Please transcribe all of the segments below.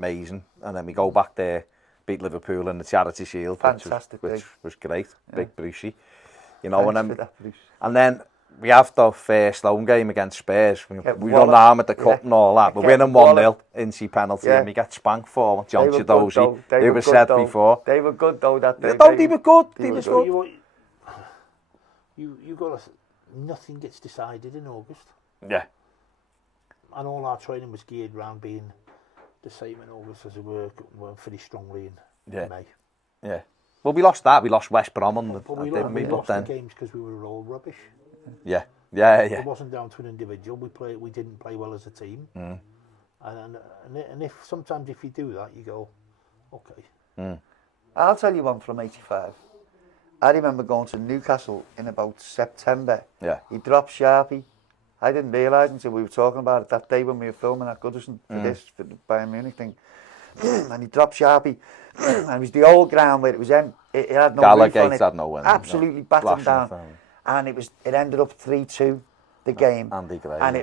amazing. And then we go back there, beat Liverpool in the Charity Shield, which was great. Big Brucey, you know. And then we have the first home game against Spurs. We run arm at the cup and all that. We win them 1-0, Incy penalty, and we get spanked for John Chidozie. They were said before. They were good though that day. They were good. They were good. You got nothing gets decided in August. Yeah. And all our training was geared around being the same in August as we were finished strongly in May. Yeah. Well, we lost that. We lost West Brom on but we lost the games because we were all rubbish. Yeah. It wasn't down to an individual. We didn't play well as a team. And if sometimes if you do that, you go, okay. I'll tell you one from '85. I remember going to Newcastle in about September. Yeah. He dropped Sharpie. I didn't realise until we were talking about it that day when we were filming at Goodison for the Bayern Munich thing. And he dropped Sharpie. And it was the old ground where it was it had no roof on it. Had no wind. Absolutely battened down. And it ended up 3-2 the game. Andy Gray. And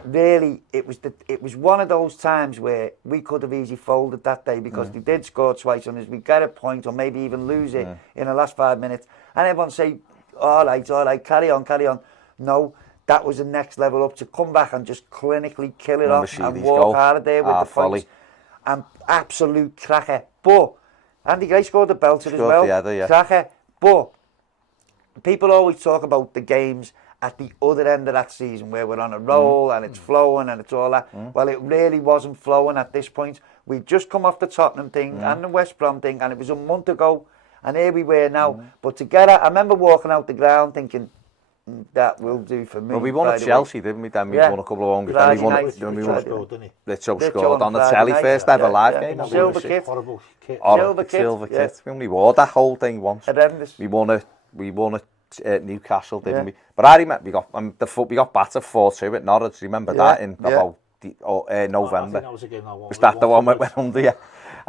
it was one of those times where we could have easily folded that day because they did score twice on us. We get a point or maybe even lose it in the last 5 minutes. And everyone say, all right, carry on. No, that was the next level up to come back and just clinically kill it off and walk out of there with the points. And absolute cracker. But Andy Gray scored the belter as well. Cracker. But people always talk about the games at the other end of that season where we're on a roll and it's flowing and it's all that. Well, it really wasn't flowing at this point. We'd just come off the Tottenham thing and the West Brom thing, and it was a month ago, and here we were now. But together, I remember walking out the ground thinking, that will do for me. Well, we won at Chelsea, didn't we? Then we won a couple of home games. Then we won Ritcho scored on the telly, first ever live game. Silver kit. Horrible kit. Silver kit. We only wore that whole thing once. Horrendous. We won at Newcastle, didn't we? But I remember we got battered 4-2 at Norwich. Remember that in about November. Was that the one that went under? Yeah.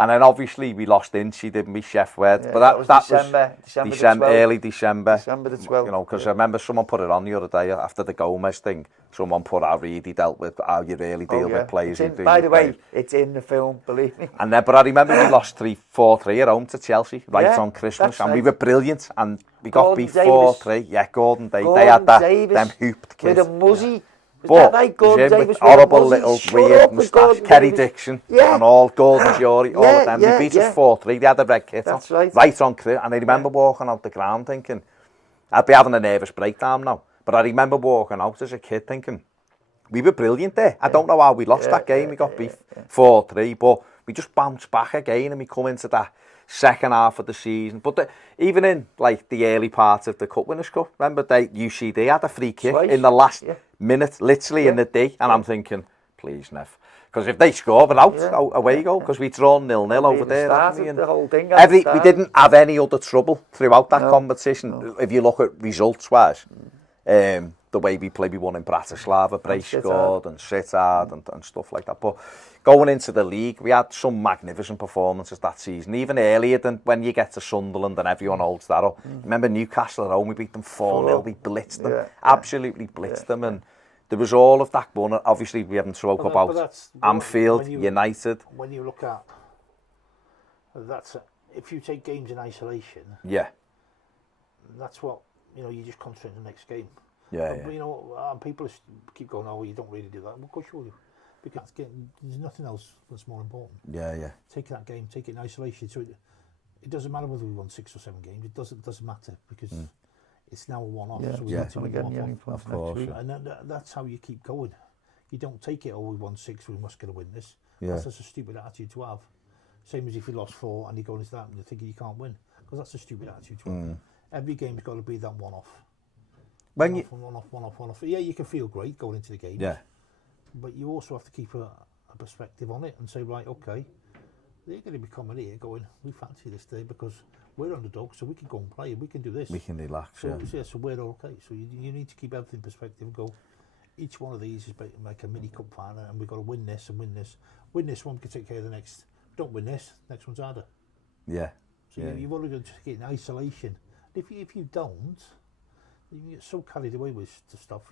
And then obviously we lost Inchy, didn't we, Sheffield? Yeah, but that was December early December. December the 12th. You know, because I remember someone put it on the other day after the Gomez thing. Someone put how Reedy dealt with how you really deal with players. By the way, it's in the film, believe me. And then, but I remember we lost 4-3 at home to Chelsea on Christmas, and we were brilliant, and we got beat 4-3. Yeah, Gordon Davis. They had them hooped kids. With a muzzy. But with horrible little weird moustache, Kerry Dixon and all, Gordon Jury, all of them. They beat us 4-3, they had a red kit on. Right on Christmas, and I remember walking out the ground thinking, I'd be having a nervous breakdown now, but I remember walking out as a kid thinking, we were brilliant there. I don't know how we lost that game, we got beat 4-3, but we just bounced back again and we come into that second half of the season. But even in like the early part of the Cup Winners' Cup, remember UCD had a free kick in the last minute, literally in the day, and I'm thinking, please, Nev, because if they score, we're out, away you go, because we'd drawn 0-0 over there. The whole thing we didn't have any other trouble throughout that competition. If you look at results-wise, the way we played, we won in Bratislava, Brace scored and Sittard and stuff like that. But going into the league, we had some magnificent performances that season, even earlier than when you get to Sunderland and everyone holds that up. Remember Newcastle at home, we beat them 4-0, we blitzed them, absolutely blitzed them, and there was all of that going. Obviously, we haven't spoke about Anfield, United. When you look at if you take games in isolation, that's what, you just concentrate on the next game. But, and people keep going, oh, you don't really do that. Well, go show you. Because there's nothing else that's more important. Take that game, take it in isolation. So it doesn't matter whether we won 6 or 7 games. It doesn't matter because it's now a one-off. So we need to win one-off. Of course. And that's how you keep going. You don't take it, we won 6, we must get to win this. That's just a stupid attitude to have. Same as if you lost 4 and you go into that and you're thinking you can't win. Because that's a stupid attitude to have. Every game's got to be that one-off. One-off. Yeah, you can feel great going into the game. But you also have to keep a perspective on it and say, right, okay, they're going to be coming here going, we fancy this day because we're underdogs, so we can go and play and we can do this. We can relax, so we're okay. So you need to keep everything in perspective and go, each one of these is like a mini cup final and we've got to win this and win this. Win this one, we can take care of the next. Don't win this, next one's harder. So you've only got to take it in isolation. If you don't, you get so carried away with stuff.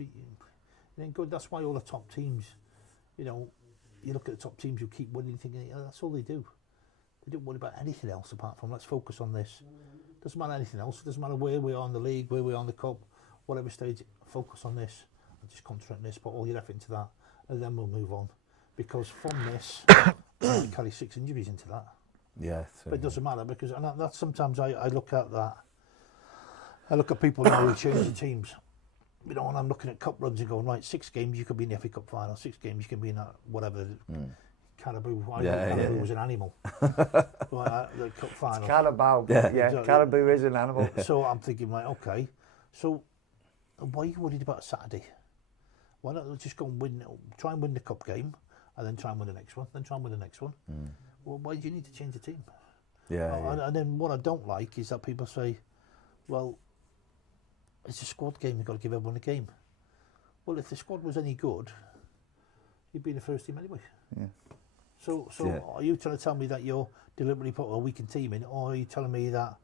Good. That's why all the top teams, you look at the top teams who keep winning, thinking that's all they do. They didn't worry about anything else apart from let's focus on this. Doesn't matter anything else. Doesn't matter where we are in the league, where we are in the cup, whatever stage. Focus on this and just concentrate on this. Put all your effort into that, and then we'll move on. Because from this, we carry 6 injuries into that. Yeah. But it doesn't matter because and that's sometimes I look at that. I look at people now who change the teams. You know, and I'm looking at cup runs and going, right, 6 games you could be in the FA Cup final, 6 games you can be in that whatever. Caribou. Caribou was an animal. The cup final. It's Carabao. Yeah, Caribou is an animal. So I'm thinking, right, okay. So why are you worried about Saturday? Why not just go and try and win the cup game, and then try and win the next one, then try and win the next one? Well, why do you need to change the team? And then what I don't like is that people say, well, it's a squad game, you've got to give everyone a game. Well, if the squad was any good, you'd be in the first team anyway. Yeah. So are you trying to tell me that you're deliberately put a weakened team in, or are you telling me that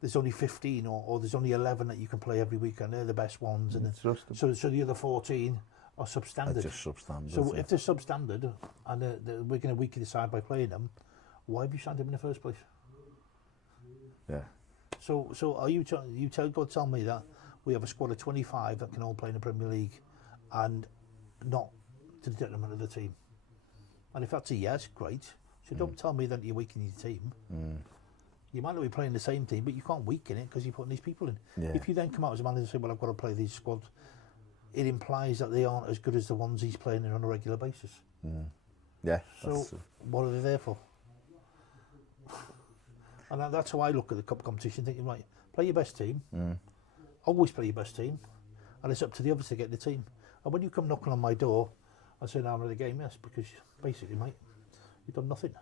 there's only 15 or there's only 11 that you can play every week and they're the best ones, and so the other 14 are substandard? They're just substandard. So if they're substandard and we're going to weaken the side by playing them, why have you signed them in the first place? Yeah. So are you tell me that we have a squad of 25 that can all play in the Premier League and not to the detriment of the team? And if that's a yes, great. So don't tell me that you're weakening your team. You might not be playing the same team, but you can't weaken it because you're putting these people in. Yeah. If you then come out as a manager and say, well, I've got to play these squads, it implies that they aren't as good as the ones he's playing in on a regular basis. Yeah. So what are they there for? And that's how I look at the cup competition, thinking, right, play your best team. Always play your best team. And it's up to the others to get the team. And when you come knocking on my door, I say, no, I'm ready to game, yes, because basically, mate, you've done nothing.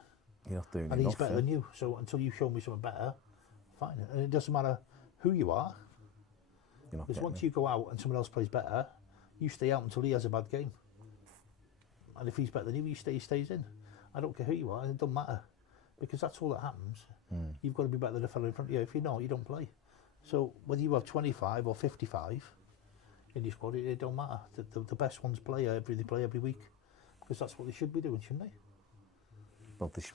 You're not doing and he's better than you. So until you show me something better, fine. And it doesn't matter who you are. Because once you go out and someone else plays better, you stay out until he has a bad game. And if he's better than you, he stays in. I don't care who you are, it doesn't matter. Because that's all that happens. You've got to be better than the fellow in front of you. If you're not, you don't play. So whether you have 25 or 55 in your squad, it don't matter. The best ones play every week. Because that's what they should be doing, shouldn't they?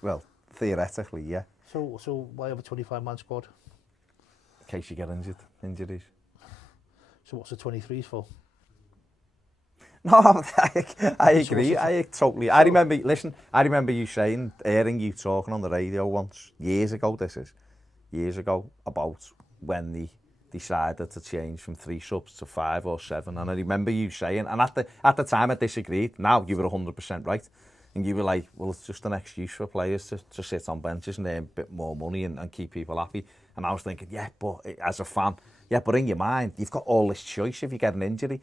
Well, theoretically, yeah. So why have a 25-man squad? In case you get injuries. So what's the 23s for? No, I agree. I remember you saying, hearing you talking on the radio once, years ago, about when they decided to change from 3 subs to 5 or 7. And I remember you saying, and at the time I disagreed. Now you were 100% right. And you were like, well, it's just an excuse for players to sit on benches and earn a bit more money and keep people happy. And I was thinking, yeah, but as a fan, but in your mind, you've got all this choice if you get an injury.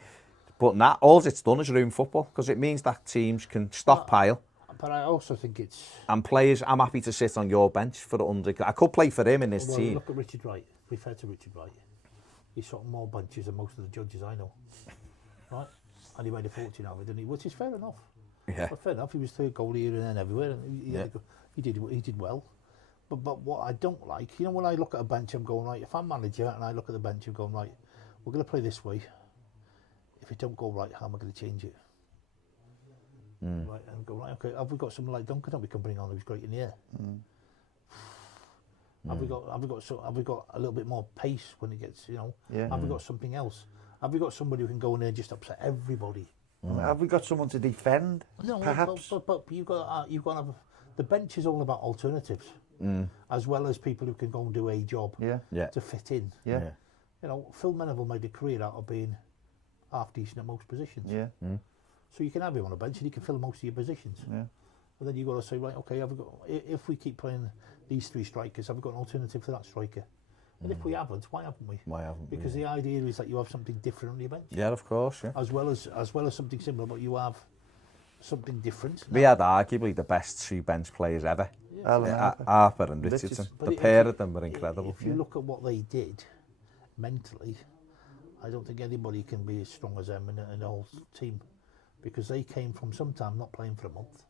But now, all it's done is ruin football, because it means that teams can stockpile. But I also think it's... And players, I'm happy to sit on your bench for I could play for him in this team. Look at Richard Wright. Be fair to Richard Wright. He's shot more benches than most of the judges I know. Right? And he made a fortune out of it, didn't he? Which is fair enough. Yeah. But fair enough, he was third goal here and then everywhere, and he did well. But what I don't like, when I look at a bench, I'm going, right, if I'm manager and I look at the bench, I'm going, right, we're going to play this way. If it don't go right, how am I going to change it? Right, and go, right, okay, have we got someone like Duncan that we can bring on who's great in the air? Have we got a little bit more pace when it gets, have we got something else? Have we got somebody who can go in there and just upset everybody? Have we got someone to defend? No, perhaps. But you've got to have the bench is all about alternatives, as well as people who can go and do a job to fit in. Yeah. Phil Neville made a career out of being half decent at most positions. Yeah. So you can have him on a bench and he can fill most of your positions. Yeah. And then you've got to say, right, okay, if we keep playing these 3 strikers, have we got an alternative for that striker? And if we haven't, why haven't we? Because the idea is that you have something different on your bench. Yeah, of course, yeah. As well as something similar, but you have something different. We had arguably the best 2 bench players ever. Yeah. Harper and Richardson. The pair of them were incredible. If you look at what they did mentally, I don't think anybody can be as strong as them in the whole team, because they came from sometime not playing for a month,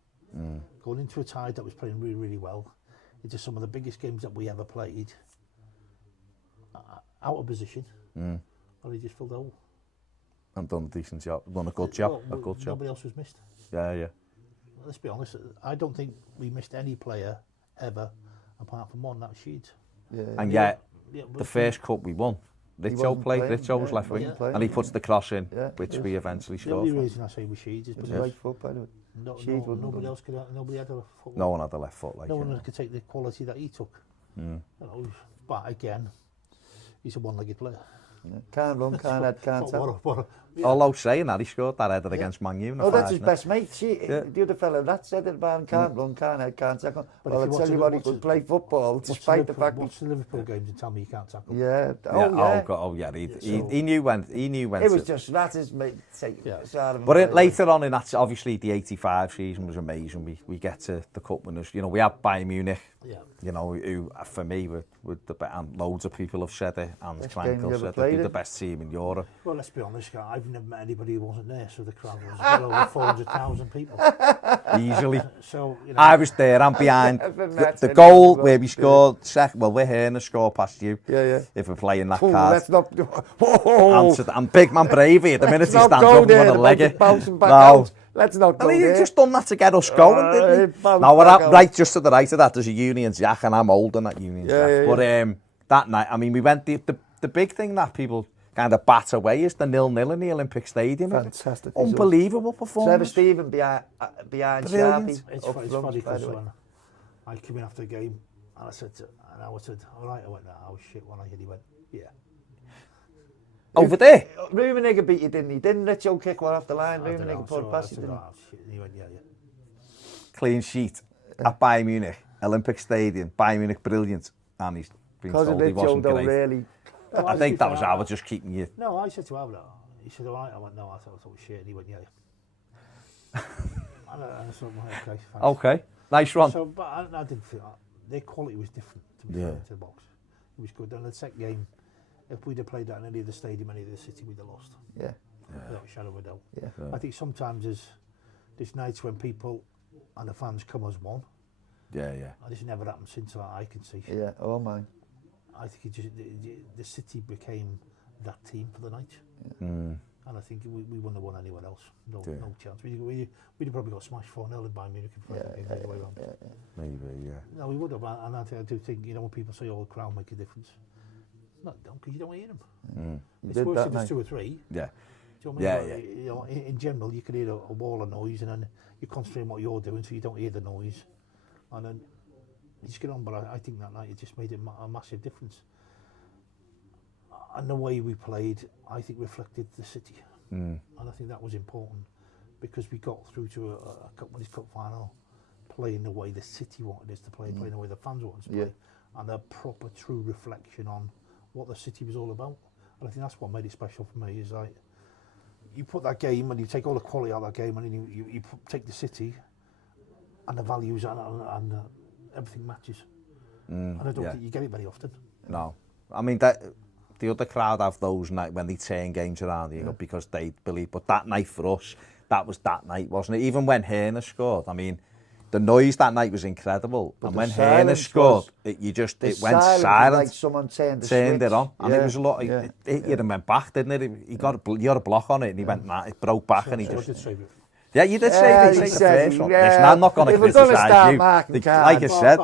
going into a side that was playing really, really well, into some of the biggest games that we ever played, out of position, and he just filled the hole. And done a decent job, done a good job. Nobody else was missed. Yeah. Let's be honest, I don't think we missed any player ever apart from one, that was Sheeds. Yeah. And yet, the first cup we won, Richo played. Richo was left wing, and he puts the cross in, which we eventually scored. The only reason I say was Sheeds is because right foot, by the way. Nobody else could. Nobody had a foot. No one had a left foot like no one could take the quality that he took. But again, he's a one-legged player. Can't run, can't head, can't tackle. Although saying that, he scored that header against Man U. Oh, that's his best mate. The other fella, that said it about him, can't run, can't head, can't tackle. But I'll tell you what, he could play football, despite the fact... Watch the Liverpool games and tell me you can't tackle. Yeah. He knew when. It was just, that is mate. But later on in that, obviously the 85 season was amazing. We get to the cup winners. You know, we had Bayern Munich. Yeah. You know, who for me, with the and loads of people have said it, and Krankel said they're the best team in Europe. Well, let's be honest, I've never met anybody who wasn't there, so the crowd was well over 400,000 people. Easily. So, you know, I was there, I'm behind the goal where we scored second. Well, we're here in the score past you. Yeah. If we're playing that card. Let's not... I'm big man Bravey. At the minute he stands up, I'm going to leg it. No. Let's not go there. He's just done that to get us going, didn't he? Now, right just to the right of that, there's a Union Jack, and I'm holding that Union Jack. But that night, I mean, we went... The big thing that people kind of bat away is the 0-0 in the Olympic Stadium. Fantastic. Unbelievable performance. Trevor Stephen behind Sharpie. It's funny because when I came in after the game, and I said, all right, I went, oh shit, when I hit, he went, yeah. Over there? Rummenigge beat you, didn't he? Didn't Richo kick one off the line? Rummenigge put it past you, didn't he? He went, yeah. Clean sheet at Bayern Munich, Olympic Stadium, Bayern Munich, brilliant. And he's been told he wasn't great. Really... No, I think that was Albert just keeping you... No, I said to Albert, he said, all right, I went, no, I thought it was shit, and he went, yeah. And I thought, okay, thanks. Okay, nice one. So, but I didn't feel that. Their quality was different, to be fair, to the box. It was good. And the second game, if we'd have played that in any of the stadium, any of the city, we'd have lost. Yeah. Without a shadow of a doubt. Yeah. I think sometimes there's nights when people and the fans come as one. Yeah. And this never happened since I can see. Yeah, oh mine. I think the city became that team for the night. Yeah. And I think we wouldn't have won anywhere else. No chance. We'd have probably got smashed 4-0 in Bayern Munich if the way around. Maybe, yeah. No, we would have. And I do think, you know, when people say, oh, the crowd make a difference. No, because you don't hear them. It's worse if it's 2 or 3. Yeah. Do you know what I mean? You know, in general, you can hear a wall of noise, and then you concentrate on what you're doing, so you don't hear the noise. And then you just get on. But I think that night it just made a massive difference. And the way we played, I think, reflected the city. And I think that was important, because we got through to a Cup Winners' Cup final playing the way the city wanted us to play, playing the way the fans wanted us to play, and a proper, true reflection on what the city was all about. And I think that's what made it special for me, is like, you put that game and you take all the quality out of that game, and then you take the city and the values and everything matches. And I don't think you get it very often. No. I mean, that the other crowd have those nights when they turn games around, you know, because they believe. But that night for us, that was that night, wasn't it? Even when Herner scored, I mean, the noise that night was incredible. But and when Herner scored, it went silent. Like someone turned it on. And it was a lot. It hit you and went back, didn't it? He got a block on it, and he went, it broke back, and he just... Yeah, you did say the first one. Listen, I'm not going to criticise you. Like I said...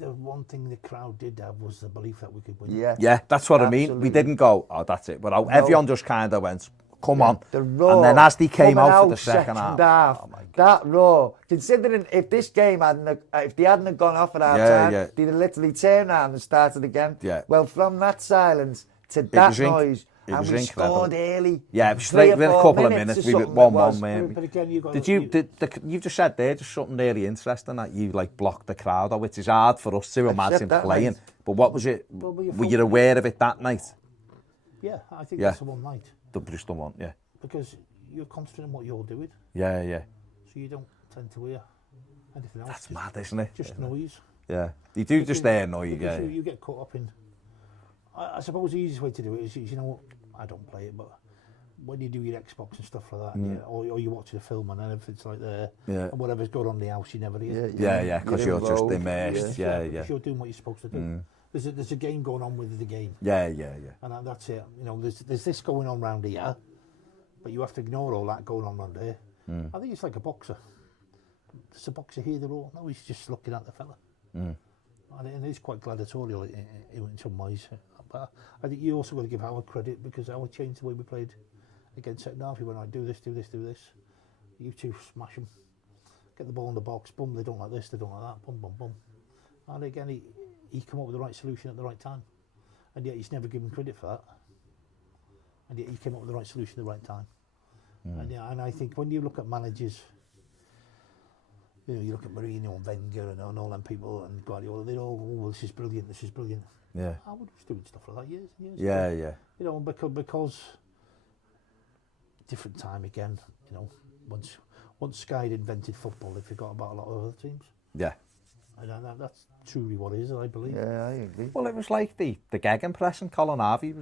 The one thing the crowd did have was the belief that we could win. Yeah, that's what I mean. We didn't go, oh, that's it. But everyone just kind of went, come on. And then as they came out for the second half, oh my God. That raw, considering if this game if they hadn't gone off at half time, they'd have literally turned around and started again. Yeah. Well, from that silence to that noise, and we scored early. Yeah, straight within a couple of minutes, we were 1-1, mate. But again, you've just said there, just something really interesting, that you like blocked the crowd out, which is hard for us to imagine playing. Night. But what was it? Were you aware of it that night? Yeah, I think that's the one night. Just the one, yeah. Because you're concentrating on what you're doing. Yeah. So you don't tend to hear anything else. That's mad, isn't it? Just noise. Yeah. You do just there noise, You get caught up in... I suppose the easiest way to do it is, you know what, I don't play it, but when you do your Xbox and stuff like that, or you watch a film and everything's like there, and whatever's going on in the house, you never hear. Yeah, because you're just immersed. Yeah. Because you're doing what you're supposed to do. There's a game going on with the game. Yeah. And that's it. You know, there's this going on round here, but you have to ignore all that going on round there. I think it's like a boxer. There's a boxer here, no, he's just looking at the fella. And it is quite gladiatorial in some ways. But I think you also got to give Howard credit because Howard changed the way we played against Second half. He went, do this. You two smash them. Get the ball in the box. Boom, they don't like this, they don't like that. Boom, boom, boom. And again, he come up with the right solution at the right time. And yet he's never given credit for that. And yet he came up with the right solution at the right time. And I think when you look at managers, you look at Mourinho and Wenger and all them people and Guardiola, they're all, this is brilliant. Yeah. I was doing stuff like that years and years ago. Yeah. Because different time again, once Sky had invented football, they forgot about a lot of other teams. Yeah. And that's truly what it is, I believe. Yeah, I agree. Well, it was like the gegenpressing. Colin Harvey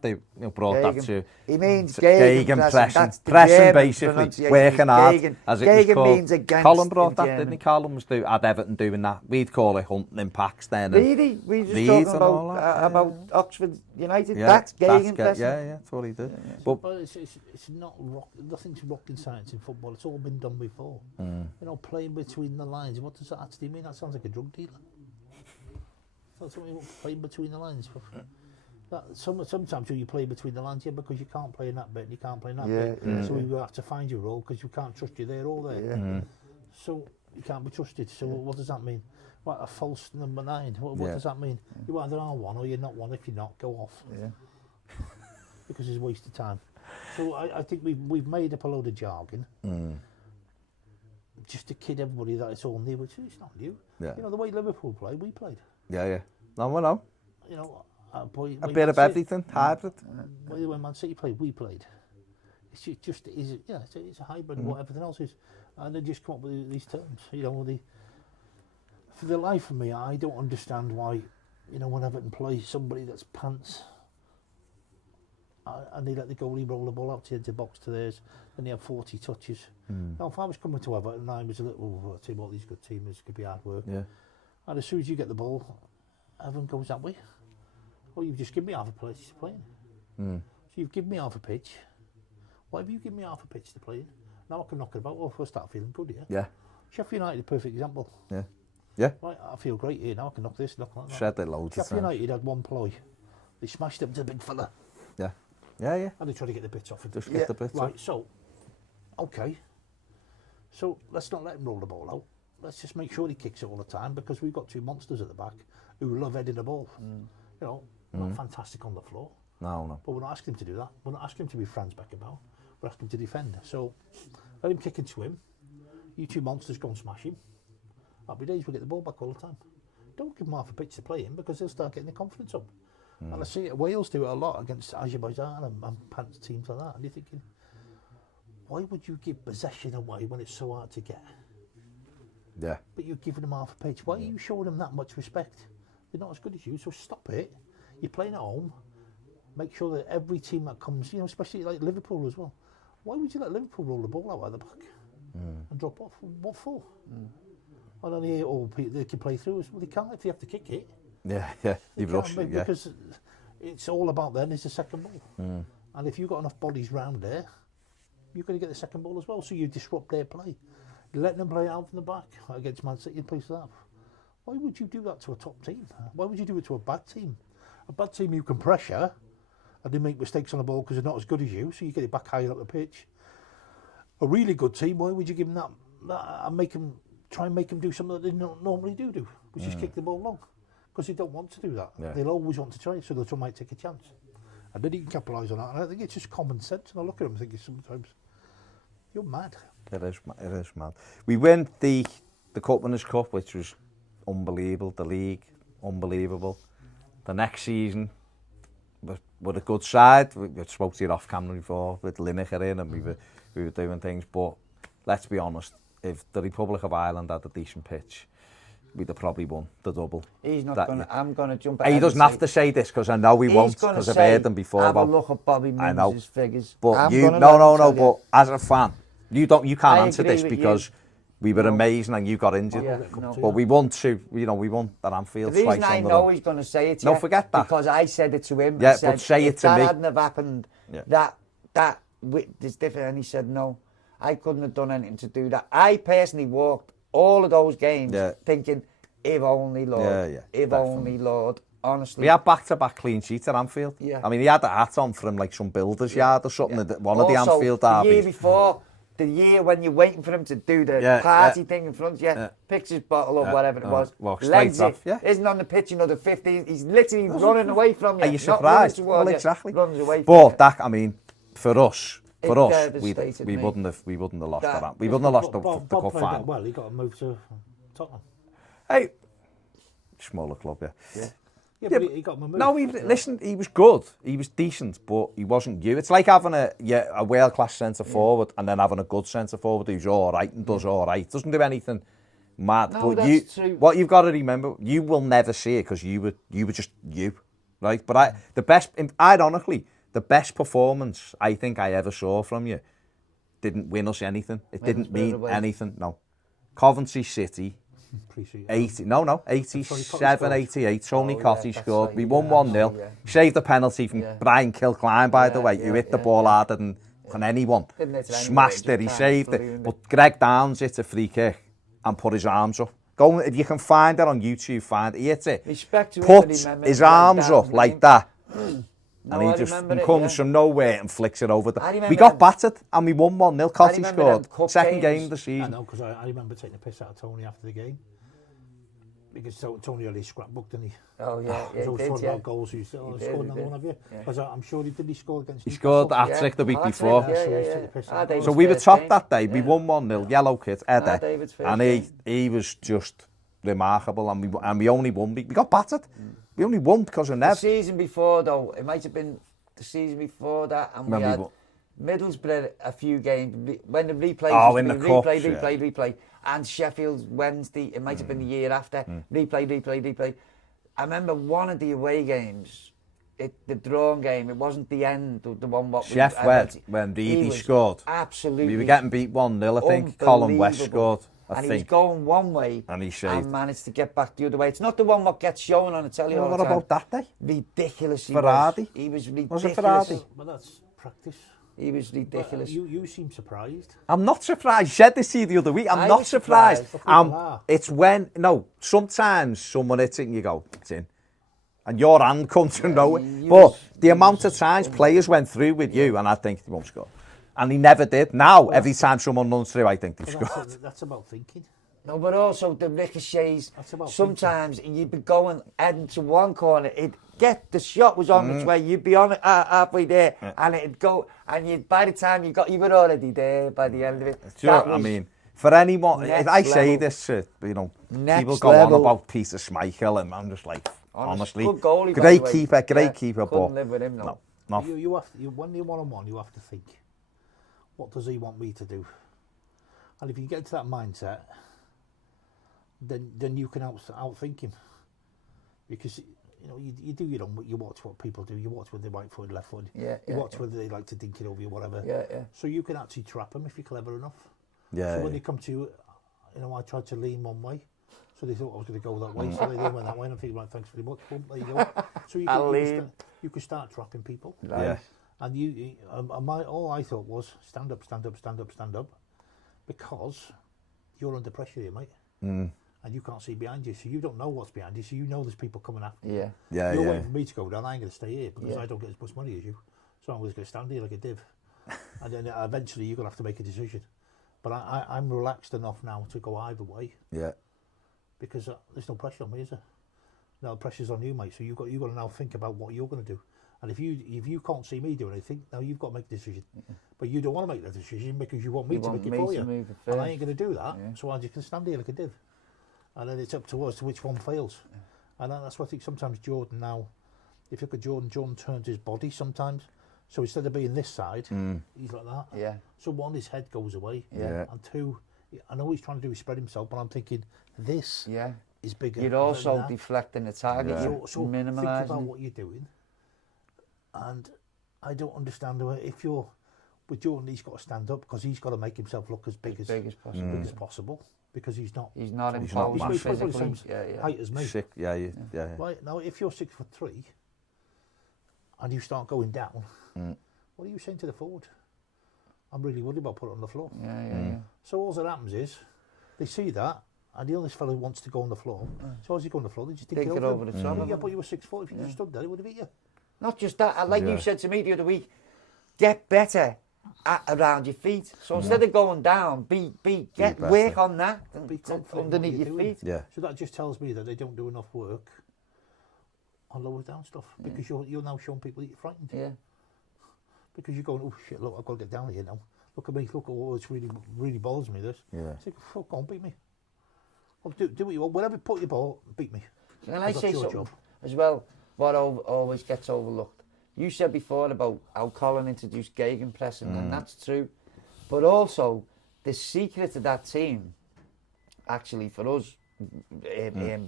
they brought that to. He means gegenpressing. Pressing basically, working hard as it was called. Means against. Colin brought that, didn't he? Colin was at Everton doing that. We'd call it hunting in packs then. Really? We were just talking about Oxford United. Yeah, that's gegenpressing. Yeah, that's what he did. Yeah. But it's not nothing's rocket science in football. It's all been done before. Playing between the lines. What does that actually mean? That sounds like a drug dealer. That's what you play between the lines. Sometimes you play between the lines, because you can't play in that bit and you can't play in that bit. So you have to find your role because you can't trust you there or there. Yeah. So you can't be trusted. So what does that mean? What, a false number 9? What does that mean? You either are one or you're not one. If you're not, go off. Yeah. Because it's a waste of time. So I think we've made up a load of jargon. Just to kid everybody that it's all new, which is not new. Yeah. The way Liverpool played, we played. Yeah. No. A bit of everything, hybrid. When Man City played, we played. It's it's a hybrid of what everything else is. And they just come up with these terms. For the life of me, I don't understand why, when Everton play somebody that's pants, and they let the goalie roll the ball out to the box to theirs, and they have 40 touches. Now, if I was coming to Everton and I was a little team, all these good teams, could be hard work. Yeah. And as soon as you get the ball, everyone goes that way. Well, you've just given me half a place to play in. So you've given me half a pitch. Why have you given me half a pitch to play in? Now I can knock it about. Well, we'll start feeling good here. Yeah. Sheffield United, a perfect example. Yeah. Yeah. Right, I feel great here now. I can knock this, knock that. Shed their loads. Sheffield United had one ploy. They smashed him to the big fella. Yeah. Yeah. And they tried to get the bits off him. Just get the bits off. Right, so, okay. So let's not let him roll the ball out. Let's just make sure he kicks it all the time because we've got two monsters at the back who love heading the ball. Not fantastic on the floor. No. But we're not asking him to do that. We're not asking him to be Franz Beckenbauer. We're asking him to defend. So let him kick into him. You two monsters go and smash him. Happy days, we get the ball back all the time. Don't give him half a pitch to play in because they'll start getting the confidence up. And I see it, Wales do it a lot against Azerbaijan and pants teams like that. And you're thinking, why would you give possession away when it's so hard to get? Yeah. But you're giving them half a pitch. Why are you showing them that much respect? They're not as good as you, so stop it. You're playing at home. Make sure that every team that comes, especially like Liverpool as well. Why would you let Liverpool roll the ball out of the back and drop off? What for? And then they can play through. Well, they can't if they have to kick it. Yeah. You've rushed it, because it's all about then is the second ball. And if you've got enough bodies round there, you're going to get the second ball as well. So you disrupt their play. You're letting them play out from the back against Man City and places like that. Why would you do that to a top team? Why would you do it to a bad team? A bad team you can pressure and they make mistakes on the ball because they're not as good as you, so you get it back higher up the pitch. A really good team, why would you give them that and try and make them do something that they don't normally do, which is kick the ball long? Because they don't want to do that. Yeah. They'll always want to try, so they'll might take a chance. And then you can capitalise on that. And I think it's just common sense. And I look at them thinking sometimes, you're mad. It is mad. We win the Cup Winners' Cup, which was unbelievable. The league, unbelievable. The next season, with a good side. We spoke to you off camera before with Lineker in, and we were doing things. But let's be honest, if the Republic of Ireland had a decent pitch, we'd have probably won the double. He's not going to... I'm going to jump ahead. He doesn't have to say this because I know he won't, because I've heard them before. Have a look at Bobby Moons' figures. But but as a fan, you can't answer this because we were amazing and you got injured. But we won at Anfield twice. The reason I know he's going to say it, forget that. Because I said it to him. Yeah, but say it to me. If that hadn't have happened, that is different. And he said, no, I couldn't have done anything to do that. I personally walked all of those games thinking, if only, Lord. If only, Lord. Honestly. We had back-to-back clean sheets at Anfield. Yeah. I mean, he had a hat on from like some builder's yard or something, one of the Anfield derbies. The year before, the year when you're waiting for him to do the party thing in front of you, picks his bottle or whatever it was, legs it, isn't on the pitch another 15, he's literally running away from you. Are you surprised? Well, exactly. Runs away from but that, I mean, for us, we wouldn't have lost that. We wouldn't have lost the cup final. Well, he got to move to Tottenham. Hey, smaller club, Yeah, but he got my move. No, listen, he was good. He was decent, but he wasn't you. It's like having a world-class centre-forward and then having a good centre-forward who's all right and does all right. Doesn't do anything mad. No, but that's true. What you've got to remember, you will never see it because you were just you, right? But ironically, the best performance I think I ever saw from you didn't win us anything. It didn't mean anything, no. Coventry City... 87, 88, Tony Cotty scored. We won 1-0. Saved the penalty from Brian Kilcline, by the way, who hit the ball harder than anyone. Smashed it, he saved it. But Greg Downs hit a free kick and put his arms up. Go, if you can find it on YouTube, find it. He hits it. Put his arms up like that. And he just comes from nowhere and flicks it over. We got battered and we won 1-0. Cotty scored. Second game of the season. I know, because I remember taking the piss out of Tony after the game. Because Tony had his scrapbook, didn't he? Oh, yeah. He was always talking about goals. He scored another one, have you? Because I'm sure he score against He scored the hat-trick the week before. So we were top that day. We won 1-0. Yellow kit, Eddie. And he was just remarkable. And we only won. We got battered. We only won because of Nev. The season before, though, it might have been the season before that, and we had Middlesbrough a few games when the replays. Oh, in the cup, replay, and Sheffield Wednesday. It might have been the year after. Replay. I remember one of the away games, the drawn game. It wasn't the end of the one. Chef Wed when Reedy scored. Absolutely. We were getting beat 1-0. I think Colin West scored. He was going one way and he shaved. And managed to get back the other way. It's not the one what gets shown on the telly all the time. What about that day? Ridiculous. Ferrari? He was ridiculous. Was it Ferrari? Well, that's practice. He was ridiculous. You seem surprised. I'm not surprised. You said this to you the other week. I'm not surprised. It's when, sometimes someone hits it and you go, it's in. And your hand comes to know it. But the amount of times players went through with you and I think they won't score. And he never did. Now, every time someone runs through, I think they've scored. That's about thinking. No, but also the ricochets. Sometimes you'd be going heading to one corner. The shot was on its way. You'd be on it halfway there, and it'd go. And by the time you were already there by the end of it. Sure, I mean, for anyone, I say this, people go on about Peter Schmeichel, and I'm just like, honestly, good goalie, great keeper, couldn't but live with him, no. You have to, when you're one-on-one, you have to think, what does he want me to do? And if you get to that mindset, then you can outthink him, because you do your own. You watch what people do. You watch whether they right foot, left foot. You watch whether they like to dink it over you, whatever. So you can actually trap them if you're clever enough. So when they come to you, I tried to lean one way, so they thought I was going to go that way. So they went that way, and I think, right, thanks very much. Boom, there you go. So you can start trapping people. Right. And all I thought was stand up, because you're under pressure here, mate. And you can't see behind you, so you don't know what's behind you, so you know there's people coming after you. You're waiting for me to go down, I ain't going to stay here, because I don't get as much money as you, so I'm just going to stand here like a div. And then eventually you're going to have to make a decision. But I'm relaxed enough now to go either way. Because there's no pressure on me, is there? No, the pressure's on you, mate, so you've got to now think about what you're going to do. And if you can't see me doing anything, now you've got to make a decision. But you don't want to make that decision because you want me to make it for you. And I ain't going to do that, so I'm just going to stand here like a div. And then it's up to us to which one fails. And that's what I think sometimes Jordan now, if you look at Jordan turns his body sometimes. So instead of being this side, he's like that. So one, his head goes away. And two, I know he's trying to spread himself, but I'm thinking this is bigger. You're also deflecting the target. So think about what you're doing. And I don't understand if you're with Jordan, he's got to stand up because he's got to make himself look as big as possible. Because he's not imposed physically. Height as me. Right now, if you're 6'3" and you start going down, what are you saying to the forward? I'm really worried about putting it on the floor. So all that happens is they see that And the illness fellow wants to go on the floor. So as he go on the floor, they just take it over the top. Yeah, but you were 6 foot. If you just stood there, it would have hit you. Not just that, like you said to me the other week, get better around your feet. So instead of going down, get work on that and be underneath your feet. Yeah. So that just tells me that they don't do enough work on lower down stuff because you're now showing people that you're frightened. Yeah. Because you're going, oh shit, look, I've got to get down here now. Look at me, look, oh, it's really bothers me, this. Yeah. It's like, fuck, go on, beat me. Well, do what you want, whatever, put your ball, beat me. And I say something as well, what always gets overlooked. You said before about how Colin introduced gegenpressing, and that's true. But also, the secret of that team, actually for us,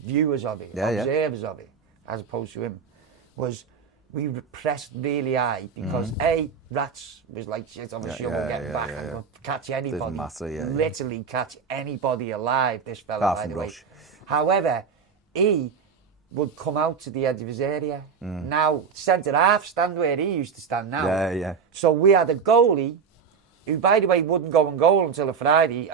viewers of it, observers of it, as opposed to him, was we pressed really high because Rats was like shit on the shovel, get back and could catch anybody, literally catch anybody alive, this fella, by the way. However, he would come out to the edge of his area. Now, centre half stand where he used to stand now. So we had a goalie who, by the way, wouldn't go and goal until a Friday,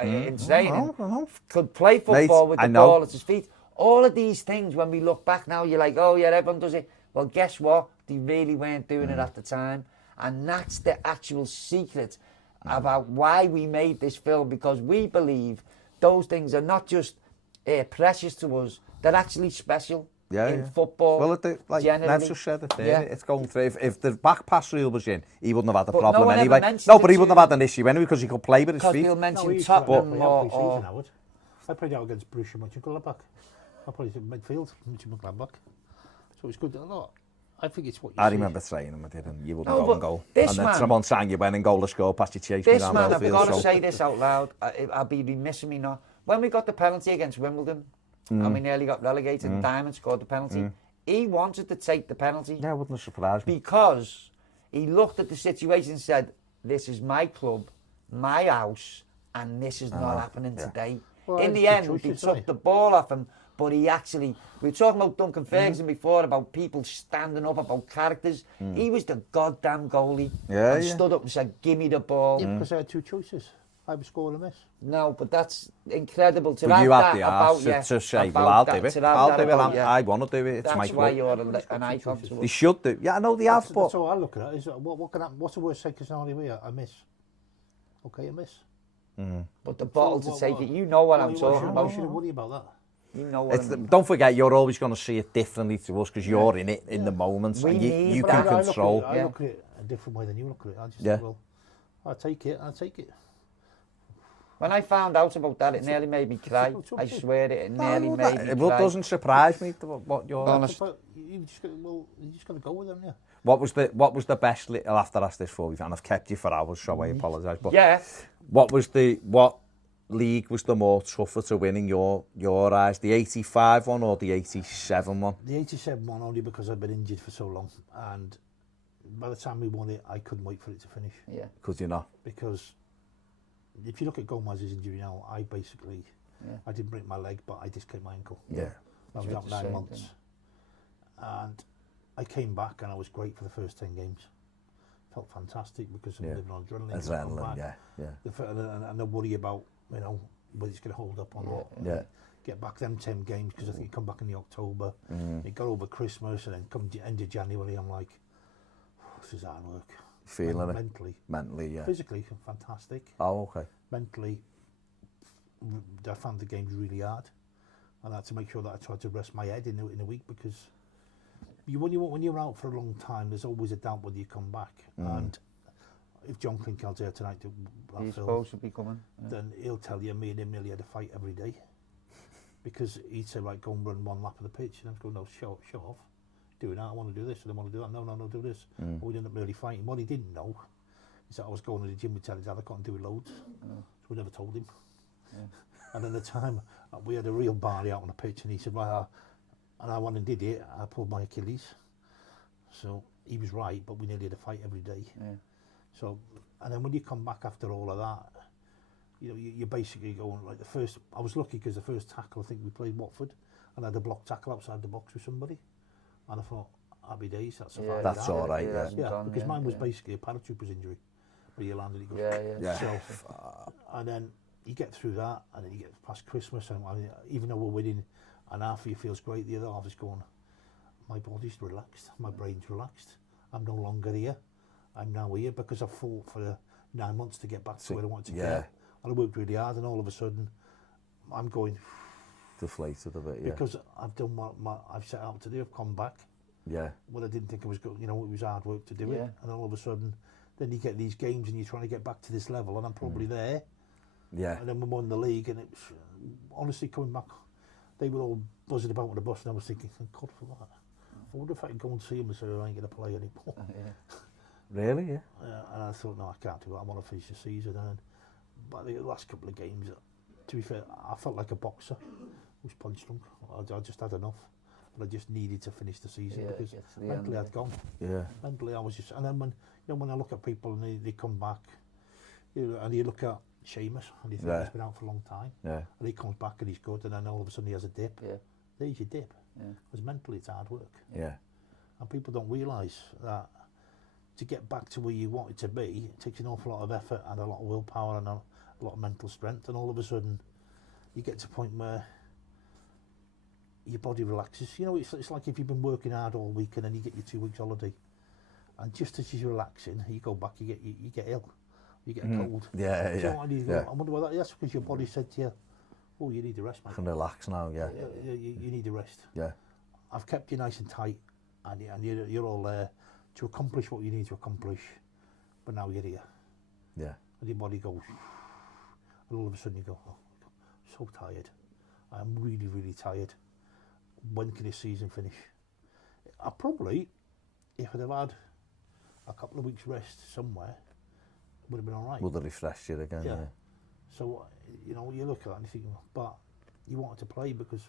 could play football with the ball at his feet. All of these things, when we look back now, you're like, oh yeah, everyone does it. Well, guess what? They really weren't doing it at the time. And that's the actual secret about why we made this film, because we believe those things are not just precious to us, they're actually special in football. Well, like Neville just said it there, it's going through. If the back pass rule was in, he wouldn't have had a problem anyway. No, but he wouldn't have had an issue anyway because he could play with his feet. Because he'll mention Tottenham or... I played out against Borussia Mönchengladbach. I played in midfield, Mönchengladbach. So it's good. I think it's what you see. I remember training him, I did, and you wouldn't go and goal. And then someone sang you went and goal to score past your chase. This man, I've got to say this out loud. I'll be remiss me not. When we got the penalty against Wimbledon, and we nearly got relegated, Diamond scored the penalty. He wanted to take the penalty. Yeah, it wouldn't have surprised me. Because he looked at the situation and said, this is my club, my house, and this is not happening today. Well, in the end, he took the ball off him, but he actually... We were talking about Duncan Ferguson before, about people standing up, about characters. He was the goddamn goalie. And stood up and said, give me the ball. Yeah, because I had two choices. I was scoring a miss. No, but that's incredible to have you that about you. To say, well, I'll do it. I'll do it. I want to do it. It's that's my club. Why you're an icon to us. They should do. Yeah, I know they have, but... That's all I look at it. Is what's the worst case scenario here? I miss. Okay, a miss. But the bottle to take it, you know what I'm talking about. You shouldn't worry about that. You know what I mean. Don't forget, you're always going to see it differently to us because you're in it in the moment, and you can control. I look at it a different way than you look at it. I just think, well, I'll take it. When I found out about that, it nearly made me cry. I swear it nearly made me cry. It doesn't surprise me what you're honest. You just got to go with them, yeah. What was the best? I'll have to ask this for you, and I've kept you for hours, so I apologise. But what league was the more tougher to win in your eyes? The 85 one or the 87 one? The 87 one only because I'd been injured for so long, and by the time we won it, I couldn't wait for it to finish. Yeah. Could you not? Because if you look at Gomez's injury now, I didn't break my leg, but I dislocated my ankle. Yeah. I was out 9 months. And I came back and I was great for the first 10 games. Felt fantastic because I'm living on adrenaline. And the worry about, whether it's going to hold up or not. Yeah. Get back them 10 games because I think you come back in the October. It got over Christmas and then come to the end of January, I'm like, this is hard work. Feeling it? Mentally, yeah. Physically, fantastic. Oh, okay. Mentally, I found the games really hard. And I had to make sure that I tried to rest my head in a week because when you're out for a long time, there's always a doubt whether you come back. And if John Clinkell's here tonight, he's supposed to be coming. Then he'll tell you me and him nearly had a fight every day. Because he'd say, right, go and run one lap of the pitch. And I'd go, no, show off. Doing that, I want to do this, and I want to do that. No, do this. We ended up really fighting. What he didn't know is that I was going to the gym with tell his dad I couldn't do it loads. So we never told him. And at the time, we had a real barley out on the pitch, and he said, well, and I went and did it. I pulled my Achilles. So he was right, but we nearly had a fight every day. So, and then when you come back after all of that, you're basically going like I was lucky because the first tackle, I think we played Watford, and I had a block tackle outside the box with somebody. And I thought, happy days, that's all right, because mine was basically a paratrooper's injury, where you landed, it goes, So, and then you get through that, and then you get past Christmas, and I mean, even though we're winning, and half of you feels great, the other half is going, my body's relaxed, my brain's relaxed. I'm no longer here. I'm now here because I fought for 9 months to get back to where I wanted to get. And I worked really hard, and all of a sudden, I'm going deflated a bit, because I've done what I've set out to do. I've come back. Yeah. Well, I didn't think I was good. You know, it was hard work to do it, and all of a sudden, then you get these games, and you're trying to get back to this level, and I'm probably there. Yeah. And then we won the league, and it was honestly coming back. They were all buzzing about with the bus, and I was thinking, thank God for that. I wonder if I can go and see him and say I ain't going to play anymore. Really? Yeah. And I thought, no, I can't do that. I want to finish the season. And but the last couple of games, to be fair, I felt like a boxer who's punch drunk. I just had enough, but I just needed to finish the season because mentally I'd gone. Yeah. Mentally I was just, and then when I look at people and they come back, and you look at Seamus and you think he's been out for a long time, and he comes back and he's good, and then all of a sudden he has a dip. Yeah. There's your dip. Because mentally it's hard work. Yeah. And people don't realise that to get back to where you want it to be, it takes an awful lot of effort and a lot of willpower and a lot of mental strength, and all of a sudden you get to a point where your body relaxes. You know, it's like if you've been working hard all week and then you get your 2 weeks holiday, and just as you're relaxing, you go back, you get ill, you get a cold. Yeah, so I wonder why that is. That's because your body said to you, oh, you need a rest, man. I can relax now, You need a rest. Yeah. I've kept you nice and tight, and you're all there to accomplish what you need to accomplish, but now you're here. Yeah. And your body goes, and all of a sudden you go, oh, I'm so tired. I'm really, really tired. When can this season finish? I probably, if I'd have had a couple of weeks rest somewhere, would have been all right. Would have refreshed you again, yeah. So, you know, you look at that and you think, but you wanted to play because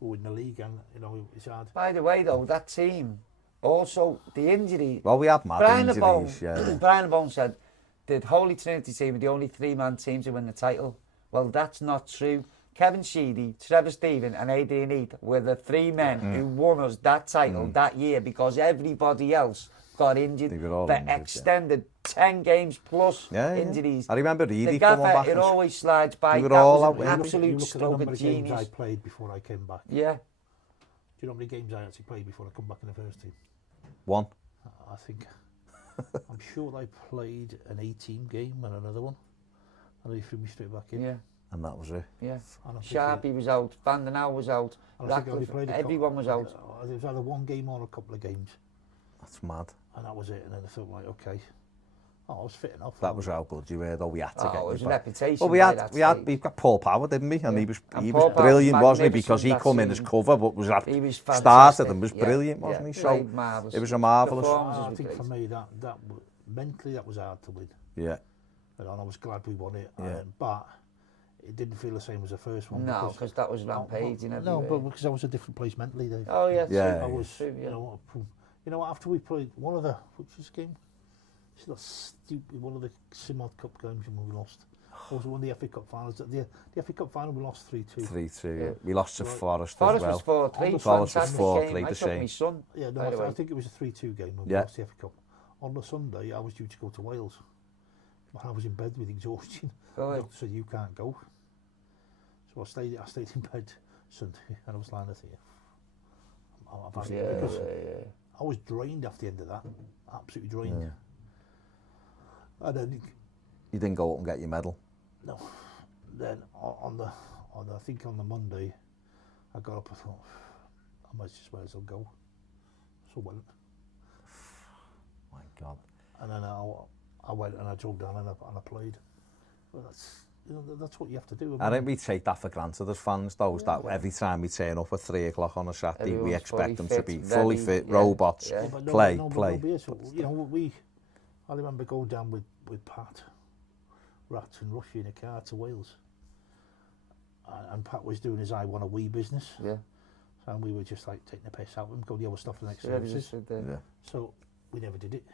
we're in the league and, you know, it's hard. By the way, though, that team, also, the injury... Well, we had mad injuries, Brian Bone said the Holy Trinity team are the only three-man team to win the title. Well, that's not true. Kevin Sheedy, Trevor Stephen and Adrian Heath were the three men who won us that title that year because everybody else got injured for extended 10 games plus injuries. I remember Reedy coming back. It always slides by. That was an absolute stroke of genius. Games I played before I came back. Yeah. Do you know how many games I actually played before I come back in the first team? One. I think. I'm sure I played an 18 game and another one. And they threw me straight back in. Yeah. And that was it. Yeah. Sharpie was out, Van den Houw was out, everyone was out. It was either one game or a couple of games. That's mad. And that was it. And then I thought, like, okay. I was fit enough. That was how good you were, though. We had to get it was a reputation. Well, we've got Paul Power, didn't we? And he was brilliant, wasn't he? Because he come in as cover, but started and was brilliant, wasn't he? So it was a marvellous. I think for me that mentally that was hard to win. Yeah. And I was glad we won it. But it didn't feel the same as the first one. No, because that was rampaging everywhere. No, but because I was a different place mentally, Dave. Oh yeah, I was. You know, after we played one of the game, it's that stupid one of the Simod Cup games when we lost. It was one of the FA Cup finals. The FA Cup final we lost 3-2. 3-2. Yeah. We lost to Forest as well. Forest was 4-3. Forest was 4-3. The same. My son. Yeah, no, I think it was a 3-2 game when we lost the FA Cup. On the Sunday, I was due to go to Wales. I was in bed with exhaustion. The doctor said, you can't go. So I stayed in bed Sunday and I was lying there. Because I was drained after the end of that. Absolutely drained. Yeah. And then... You didn't go up and get your medal? No. Then I think on the Monday, I got up and thought, I might just as well go. So I went. My God. And then I went and I drove down and I played. Well, that's what you have to do. I think we take that for granted as fans, though, that every time we turn up at 3 o'clock on a Saturday, we expect them to be fully fit, robots, play. You know, I remember going down with Pat, Rats and Rushy in a car to Wales. And Pat was doing his I Want a Wee business. Yeah. And we were just like taking the piss out of him, going, we'll stuff for the next services. So we never did it.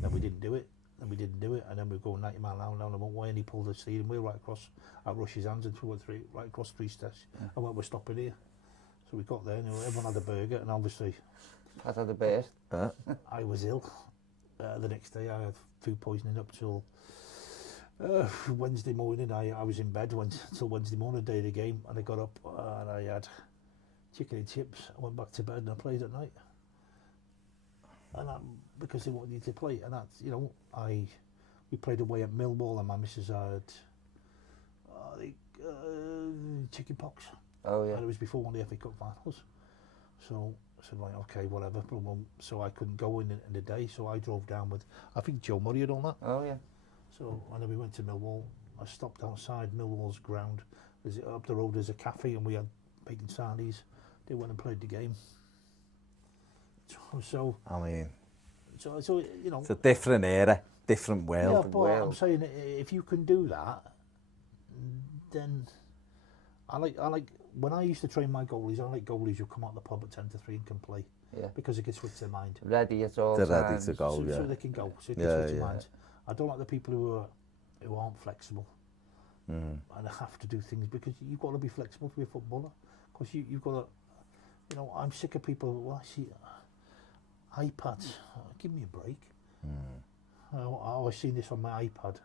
Then we didn't do it. And we didn't do it, and then we were going 90 mile an hour down the motorway, and he pulled the steering wheel right across at Rush's hands and threw it right across 3 steps. And went, we're stopping here. So we got there, and everyone had a burger, and obviously... Pat had a beer. I was ill. The next day, I had food poisoning up till Wednesday morning, I was in bed until Wednesday morning, day of the game, and I got up and I had chicken and chips. I went back to bed and I played at night. And because they wanted me to play, and that's, you know, we played away at Millwall, and my missus had chicken pox. Oh yeah. And it was before one of the FA Cup finals. So I said, right, okay, whatever. So I couldn't go in the day, so I drove down with, I think Joe Murray had done that. Oh yeah. So, and then we went to Millwall. I stopped outside Millwall's ground. Up the road there's a cafe, and we had bacon sardies. They went and played the game. So I mean, so you know, it's a different era, different world. Yeah, but I'm saying, if you can do that, then I like when I used to train my goalies. I like goalies who come out the pub at 10 to 3 and can play. Yeah. Because it can switch their mind. Ready at all They're times. ready to go. So they can go. So it can switch their minds. I don't like the people who aren't flexible and have to do things, because you've got to be flexible to be a footballer. Because you've got to, you know, I'm sick of people. Well, I see iPads. Give me a break. I've seen this on my iPad.